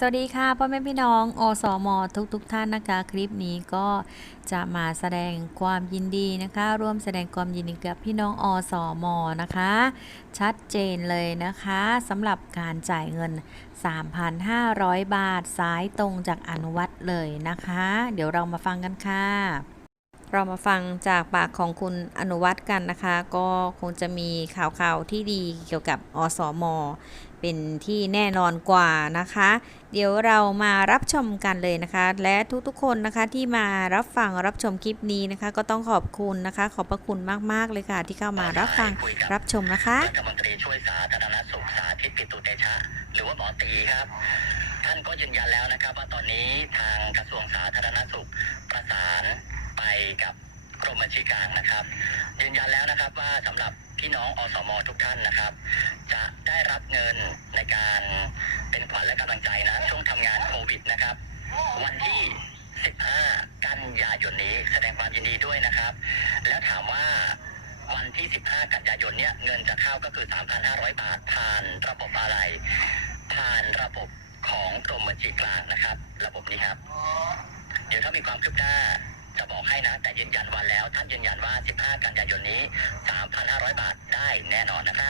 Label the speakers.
Speaker 1: สวัสดีค่ะพ่อแม่พี่น้องอสมทุกทุกท่านนะคะ คลิปนี้ก็จะมาแสดงความยินดีนะคะ ร่วมแสดงความยินดีกับพี่น้องอสมนะคะ ชัดเจนเลยนะคะสำหรับการจ่ายเงิน 3,500 บาทสายตรงจากอนุวัตเลยนะคะ เดี๋ยวเรามาฟังกันค่ะ เรามาฟังจากปากของคุณอนุวัตกันนะคะ ก็คงจะมีข่าวๆที่ดีเกี่ยวกับอสมเป็นที่แน่นอนกว่านะคะ เดี๋ยวเรามารับชมกันเลยนะคะ และทุกๆคนนะคะที่มารับฟังรับชมคลิปนี้นะคะ ก็ต้องขอบคุณนะคะ ขอบพระคุณมากๆเลยค่ะ ที่เข้ามารับฟังรับชมนะคะ
Speaker 2: รัฐมนตรีช่วยสาธารณสุขสาธิตปิตุเตชะหรือว่าหมอตีครับ ท่านก็ยืนยันแล้วนะครับ ว่าตอนนี้ทางกระทรวงสาธารณสุขประสาน กับกรมบัญชีกลางนะครับ ยืนยันแล้วนะครับว่าสำหรับพี่น้องอสมทุกท่านนะครับ จะได้รับเงินในการเป็นขวัญและกำลังใจนะช่วงทำงานโควิดนะครับ วันที่ 15 กันยายนนี้แสดงความยินดีด้วยนะครับ แล้วถามว่าวันที่ 15 กันยายนเนี้ยเงินจะเข้าก็คือ 3,500 บาทผ่านระบบอะไร ผ่านระบบของกรมบัญชีกลางนะครับ ระบบนี้ครับ เดี๋ยวถ้ามีความคืบหน้าจะบอกให้ แต่ยืนยันวันแล้วท่านยืนยันว่า 15 กันยายนนี้ 3,500 บาทได้แน่นอนนะครับ